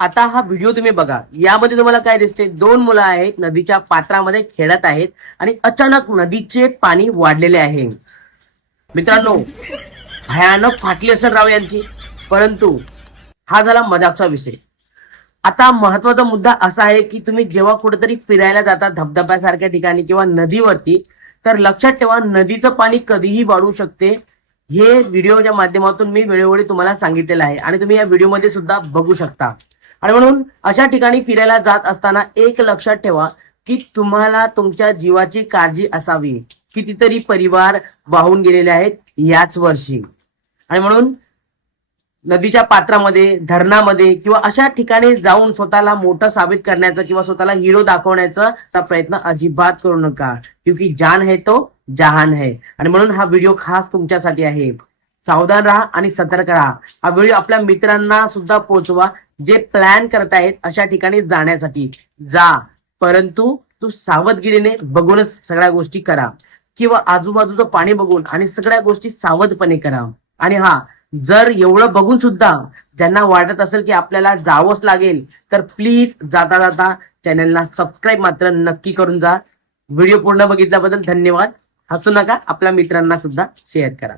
आता हा व्हिडिओ तुम्ही बघा. यामध्ये तुम्हाला काय दिसते दोन मुलं आहेत नदीच्या पात्रामध्ये खेळत आहेत आणि अचानक नदीचे पाणी वाढलेले आहे. मित्रांनो भयानक फाटली असेल राव यांची. परंतु हा झाला मजाकचा विषय. आता महत्त्वाचा मुद्दा असा आहे की तुम्ही जेव्हा कुठेतरी फिरायला जाता धबधब्यासारख्या ठिकाणी किंवा नदीवरती तर लक्षात ठेवा नदीचं पाणी कधीही वाढू शकते. हे व्हिडिओच्या माध्यमातून मी वेळोवेळी तुम्हाला सांगितलेलं आहे आणि तुम्ही या व्हिडिओमध्ये सुद्धा बघू शकता. आणि म्हणून अशा ठिकाणी फिरायला जात असताना एक लक्षात ठेवा की तुम्हाला तुमच्या जीवाची काळजी असावी. कितीतरी परिवार वाहून गेलेले आहेत याच वर्षी. आणि म्हणून नदीच्या पात्रामध्ये धरणामध्ये किंवा अशा ठिकाणी जाऊन स्वतःला मोठं साबित करण्याचा किंवा स्वतःला हिरो दाखवण्याचा प्रयत्न अजिबात करू नका. क्योंकि जान है तो जहान है. आणि म्हणून हा व्हिडिओ खास तुमच्यासाठी आहे. सावधान राहा आणि सतर्क राहा. हा व्हिडिओ आपल्या मित्रांना सुद्धा पोहोचवा जे प्लॅन करतायत अशा ठिकाणी जाण्यासाठी. जा परंतु तू सावधगिरीने बघूनच सगळ्या गोष्टी करा. किंवा आजूबाजूचं पाणी बघून आणि सगळ्या गोष्टी सावधपणे करा. आणि हा जर एवढं बघून सुद्धा ज्यांना वाटत असेल की आपल्याला जावंच लागेल तर प्लीज जाता जाता चॅनलला सबस्क्राईब मात्र नक्की करून जा. व्हिडिओ पूर्ण बघितल्याबद्दल धन्यवाद. हसू नका आपल्या मित्रांना सुद्धा शेअर करा.